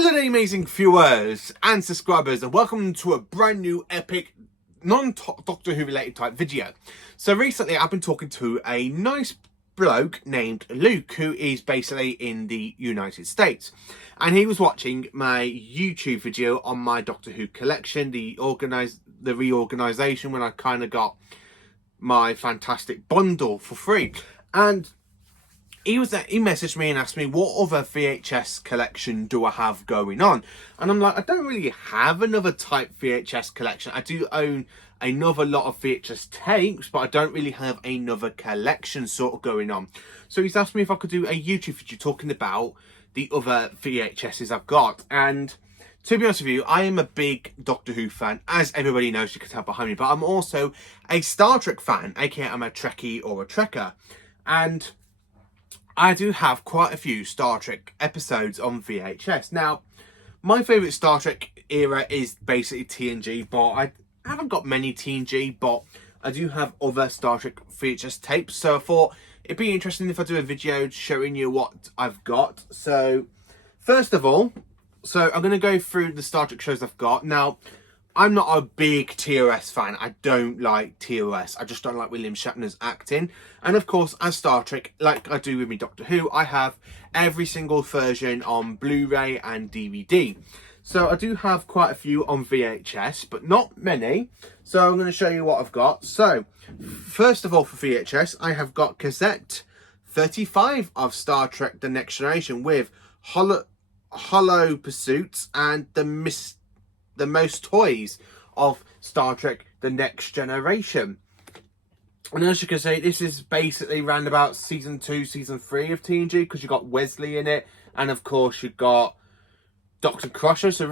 Hello there, amazing viewers and subscribers, and welcome to a brand new epic non-Doctor Who related type video. So recently I've been talking to a nice bloke named Luke, who is basically in the United States, and he was watching my YouTube video on my Doctor Who collection, the reorganization, when I kind of got my fantastic bundle for free. And he messaged me and asked me what other VHS collection do I have going on, and I'm like, I don't really have another type VHS collection. I do own another lot of VHS tapes, but I don't really have another collection sort of going on. So he's asked me if I could do a YouTube video talking about the other VHSs I've got. And to be honest with you, I am a big Doctor Who fan, as everybody knows, you can tell behind me, but I'm also a Star Trek fan, aka I'm a Trekkie or a Trekker. And I do have quite a few Star Trek episodes on VHS. Now, my favourite Star Trek era is basically TNG, but I haven't got many TNG, but I do have other Star Trek VHS tapes. So I thought it'd be interesting if I do a video showing you what I've got. So, first of all, I'm going to go through the Star Trek shows I've got. Now, I'm not a big TOS fan. I don't like TOS. I just don't like William Shatner's acting. And of course, as Star Trek, like I do with me Doctor Who, I have every single version on Blu-ray and DVD. So I do have quite a few on VHS, but not many. So I'm going to show you what I've got. So, first of all, for VHS, I have got cassette 35 of Star Trek The Next Generation with Hollow Pursuits and the most toys of Star Trek The Next Generation. And as you can see, this is basically round about season 2, season 3 of TNG, because you got Wesley in it, and of course you got Dr. Crusher. So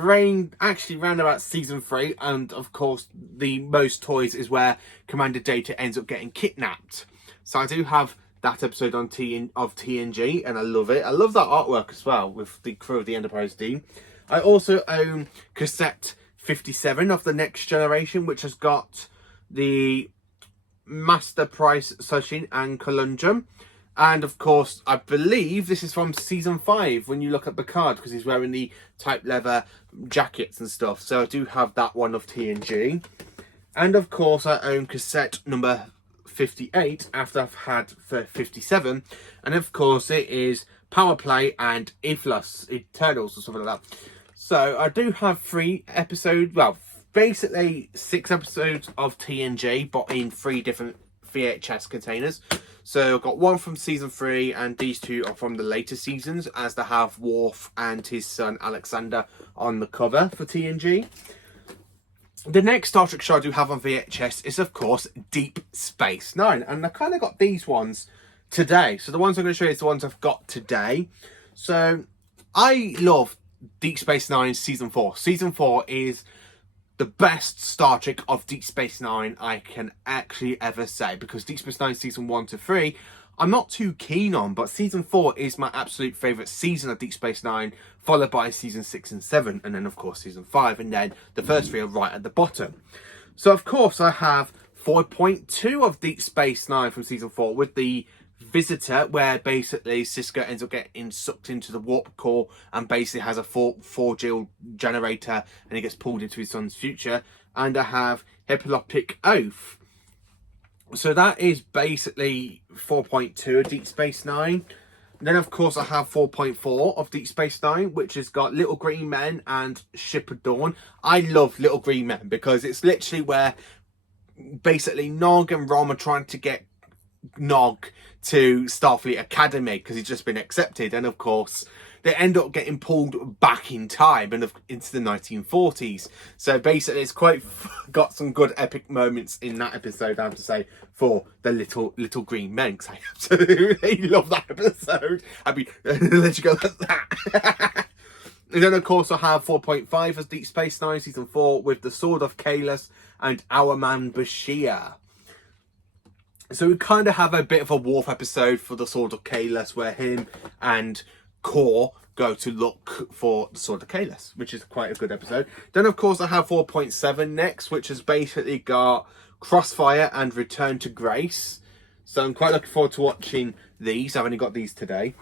actually round about season 3, and of course the most toys is where Commander Data ends up getting kidnapped. So I do have that episode on TNG, and I love it. I love that artwork as well, with the crew of the Enterprise D. I also own cassette 57 of The Next Generation, which has got the Master Price Sachin and Conundrum. And of course, I believe this is from season 5 when you look at Picard, because he's wearing the type leather jackets and stuff. So I do have that one of TNG. And of course, I own cassette number 58 after I've had 57. And of course, it is Power Play and Eternals or something like that. So I do have 3 episodes, well, basically 6 episodes of TNG, but in 3 different VHS containers. So I've got one from season 3, and these 2 are from the later seasons, as they have Worf and his son Alexander on the cover for TNG. The next Star Trek show I do have on VHS is, of course, Deep Space Nine, and I kind of got these ones today. So the ones I'm going to show you is the ones I've got today. So I love Deep Space Nine season 4. Season 4 is the best Star Trek of Deep Space Nine I can actually ever say, because Deep Space Nine season 1 to 3 I'm not too keen on, but season 4 is my absolute favourite season of Deep Space Nine, followed by season 6 and 7, and then of course season 5, and then the first 3 are right at the bottom. So of course I have 4.2 of Deep Space Nine from season 4 with the Visitor, where basically Sisko ends up getting sucked into the warp core and basically has a four-gill generator, and he gets pulled into his son's future. And I have Hippologic Oath. So that is basically 4.2 of Deep Space Nine. Then of course I have 4.4 of Deep Space Nine, which has got Little Green Men and Ship of Dawn. I love Little Green Men because it's literally where basically Nog and Rom are trying to get Nog to Starfleet Academy because he's just been accepted, and of course they end up getting pulled back in time and into the 1940s. So basically it's quite got some good epic moments in that episode, I have to say, for the little green men, because I absolutely love that episode. I mean, let you go like that. And then of course I have 4.5 as Deep Space Nine season 4 with the Sword of Kahless and Our Man Bashir. So we kind of have a bit of a Worf episode for the Sword of Kahless, where him and Core go to look for the Sword of Kahless, which is quite a good episode. Then of course I have 4.7 next, which has basically got Crossfire and Return to Grace. So I'm quite looking forward to watching these. I've only got these today.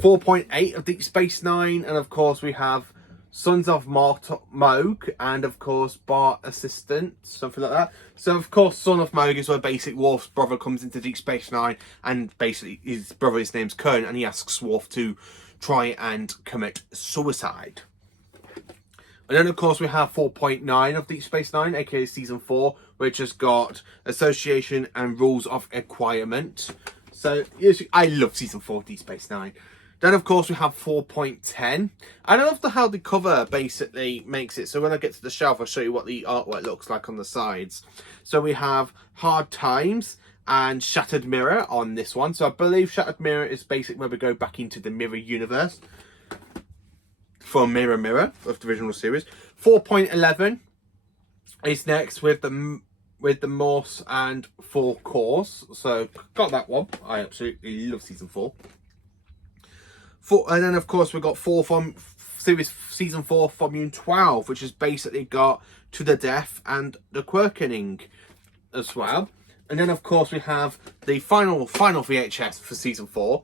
4.8 of Deep Space Nine, and of course we have Sons of Moog, and of course Bar Assistant, something like that. So of course Son of Moog is where basically Worf's brother comes into Deep Space Nine, and basically his brother's name's Kern, and he asks Worf to try and commit suicide. And then of course we have 4.9 of Deep Space Nine, aka Season 4, which has got Association and Rules of Acquirement. So I love Season 4 Deep Space Nine. Then of course we have 4.10. I love how the cover basically makes it. So when I get to the shelf, I'll show you what the artwork looks like on the sides. So we have Hard Times and Shattered Mirror on this one. So I believe Shattered Mirror is basically where we go back into the Mirror universe from Mirror Mirror of the original series. 4.11 is next with the Morse and 4 Cores. So got that one. I absolutely love Season 4. And then of course we've got Season 4 Volume 12, which has basically got To the Death and The Quirkening as well. And then of course we have the final VHS for Season 4,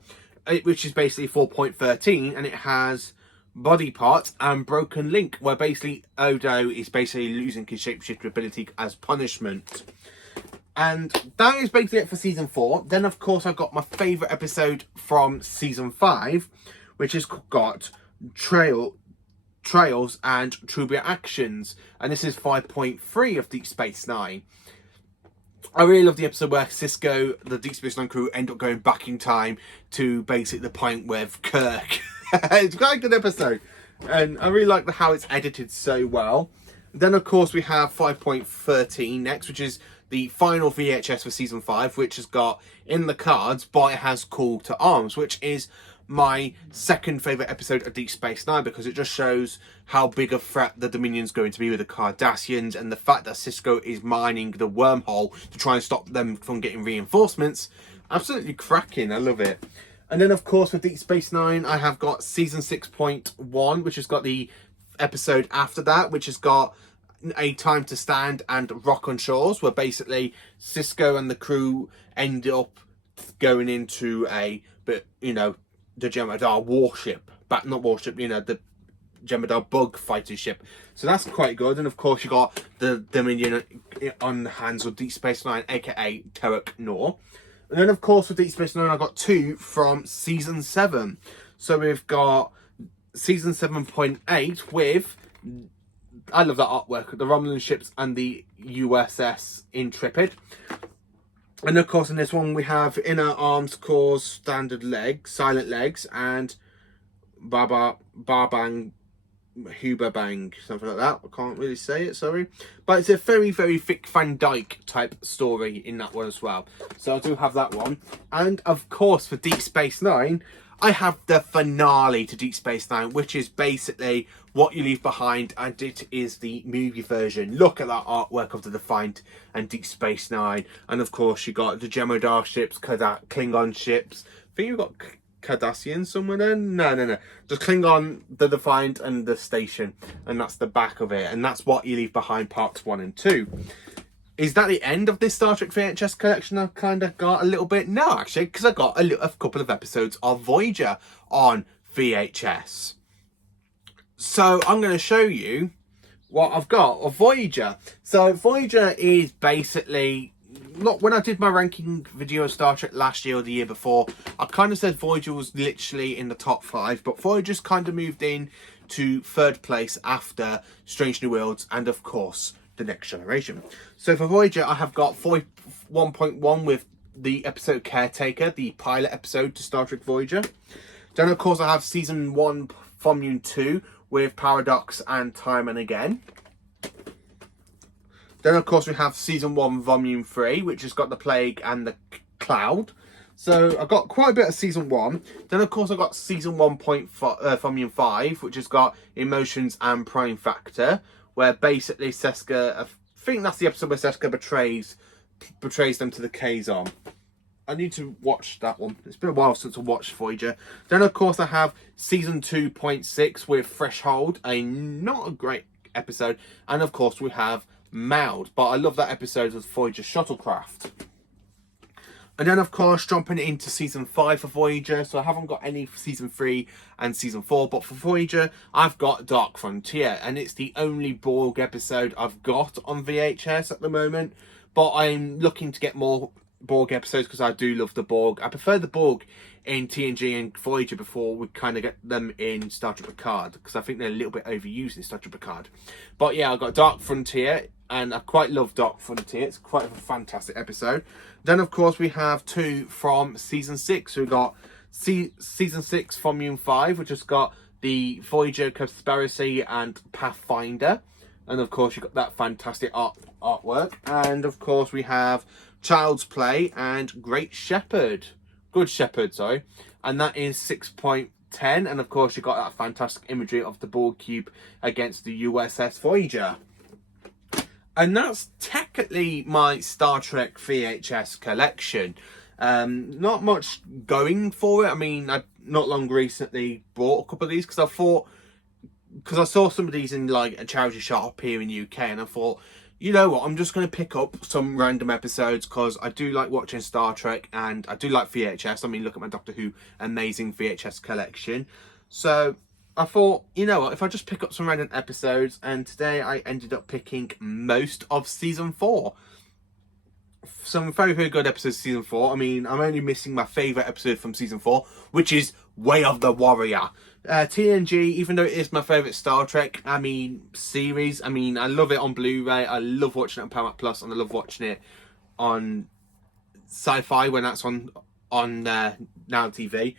which is basically 4.13, and it has Body Parts and Broken Link, where basically Odo is basically losing his shapeshifter ability as punishment. And that is basically it for Season 4. Then, of course, I got my favourite episode from Season 5, which has got Trails and Trubia Actions. And this is 5.3 of Deep Space Nine. I really love the episode where Cisco, the Deep Space Nine crew, end up going back in time to basically the point with Kirk. It's quite a good episode. And I really like how it's edited so well. Then, of course, we have 5.13 next, which is the final VHS for Season 5, which has got In the Cards, but it has Call to Arms, which is my second favourite episode of Deep Space Nine, because it just shows how big a threat the Dominion's going to be with the Cardassians, and the fact that Cisco is mining the wormhole to try and stop them from getting reinforcements. Absolutely cracking. I love it. And then, of course, with Deep Space Nine, I have got Season 6.1, which has got the episode after that, which has got A Time to Stand and Rock on Shores, where basically Cisco and the crew end up going into the Jem'Hadar warship, the Jem'Hadar bug fighter ship. So that's quite good. And of course you got the Dominion on the hands of Deep Space Nine, aka Terok Nor. And then of course with Deep Space Nine I got 2 from Season 7. So we've got Season 7.8 with, I love that artwork, the Romulan ships and the USS Intrepid. And of course in this one we have Inner Arms Corps Standard Legs, Silent Legs, and Barbang Huber Bang, something like that. I can't really say it, sorry. But it's a very, very Vic Van Dyke type story in that one as well. So I do have that one. And of course for Deep Space Nine, I have the finale to Deep Space Nine, which is basically What You Leave Behind, and it is the movie version. Look at that artwork of the Defiant and Deep Space Nine. And of course you got the Jem'Hadar ships, Klingon ships. I think you've got Cardassian somewhere there? No. Just Klingon, the Defiant, and the station. And that's the back of it. And that's What You Leave Behind Parts 1 and 2. Is that the end of this Star Trek VHS collection I've kind of got a little bit? No, actually, because I got a couple of episodes of Voyager on VHS. So I'm going to show you what I've got of Voyager. So Voyager is basically, look, when I did my ranking video of Star Trek last year or the year before, I kind of said Voyager was literally in the top 5, but Voyager's kind of moved in to 3rd place after Strange New Worlds and of course The Next Generation. So for Voyager I have got 1.1 with the episode Caretaker, the pilot episode to Star Trek Voyager. Then of course I have Season 1 Volume 2 with Paradox and Time and Again. Then of course we have Season 1 Volume 3, which has got the Plague and the Cloud. So I've got quite a bit of Season 1. Then of course I've got Season 1 Volume 5, which has got Emotions and Prime Factor, where basically Seska, I think that's the episode where Seska betrays them to the Kazon. I need to watch that one. It's been a while since I watched Voyager. Then of course I have Season 2.6 with Threshold, not a great episode. And of course we have Maud, but I love that episode of Voyager Shuttlecraft. And then, of course, jumping into season 5 for Voyager. So I haven't got any for season 3 and season 4. But for Voyager, I've got Dark Frontier. And it's the only Borg episode I've got on VHS at the moment. But I'm looking to get more Borg episodes because I do love the Borg. I prefer the Borg in TNG and Voyager before we kind of get them in Star Trek Picard, because I think they're a little bit overused in Star Trek Picard. But yeah, I've got Dark Frontier, and I quite love Dark Frontier. It's quite a fantastic episode. Then, of course, we have 2 from season 6. We've got season 6 Volume 5, which has got the Voyager Conspiracy and Pathfinder. And, of course, you've got that fantastic artwork. And, of course, we have Child's Play and Good Shepherd, sorry. And that is 6.10. And, of course, you've got that fantastic imagery of the Borg cube against the USS Voyager. And that's technically my Star Trek VHS collection. Not much going for it. I mean, I not long recently bought a couple of these because I thought, because I saw some of these in like a charity shop here in the UK, and I thought, you know what, I'm just going to pick up some random episodes because I do like watching Star Trek and I do like VHS. I mean, look at my Doctor Who amazing VHS collection. So I thought, you know what, if I just pick up some random episodes, and today I ended up picking most of season 4. Some very, very good episodes of season 4. I mean, I'm only missing my favourite episode from season 4, which is Way of the Warrior. TNG, even though it is my favourite Star Trek, series, I love it on Blu-ray, I love watching it on Paramount Plus, and I love watching it on Sci-Fi when that's on Now TV.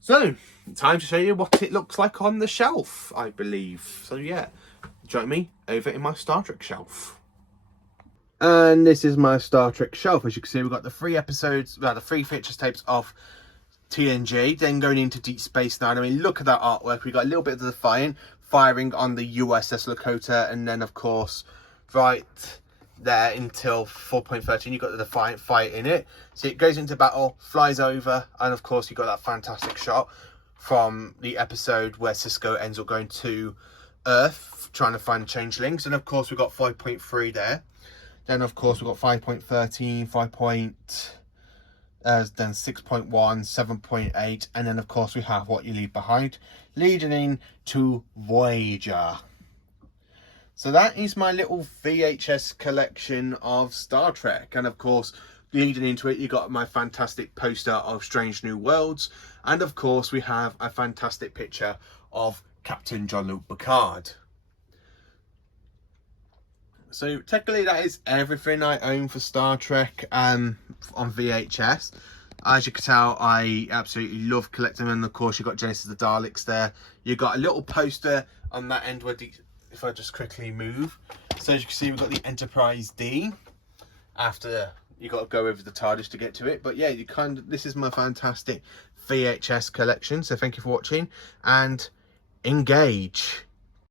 So, time to show you what it looks like on the shelf, I believe. So yeah, join me over in my Star Trek shelf. And this is my Star Trek shelf. As you can see, we've got the 3 episodes, the 3 features tapes of TNG, then going into Deep Space Nine. I mean, look at that artwork. We got a little bit of the Defiant firing on the USS Lakota, and then of course right there until 4.13 you've got the Defiant fight in it. So it goes into battle, flies over, and of course you've got that fantastic shot from the episode where Cisco ends up going to Earth trying to find changelings. And of course we've got 5.3 there. Then of course we've got 5.13, then 6.1, 7.8, and then of course we have What You Leave Behind, leading in to Voyager. So that is my little VHS collection of Star Trek. And of course, leading into it, you got my fantastic poster of Strange New Worlds, and of course we have a fantastic picture of Captain Jean-Luc Picard. So technically that is everything I own for Star Trek on VHS. As you can tell, I absolutely love collecting them. And of course, you've got Genesis of the Daleks there. You've got a little poster on that end where if I just quickly move. So as you can see, we've got the Enterprise D. After you got to go over the TARDIS to get to it. But yeah, this is my fantastic VHS collection. So thank you for watching and engage.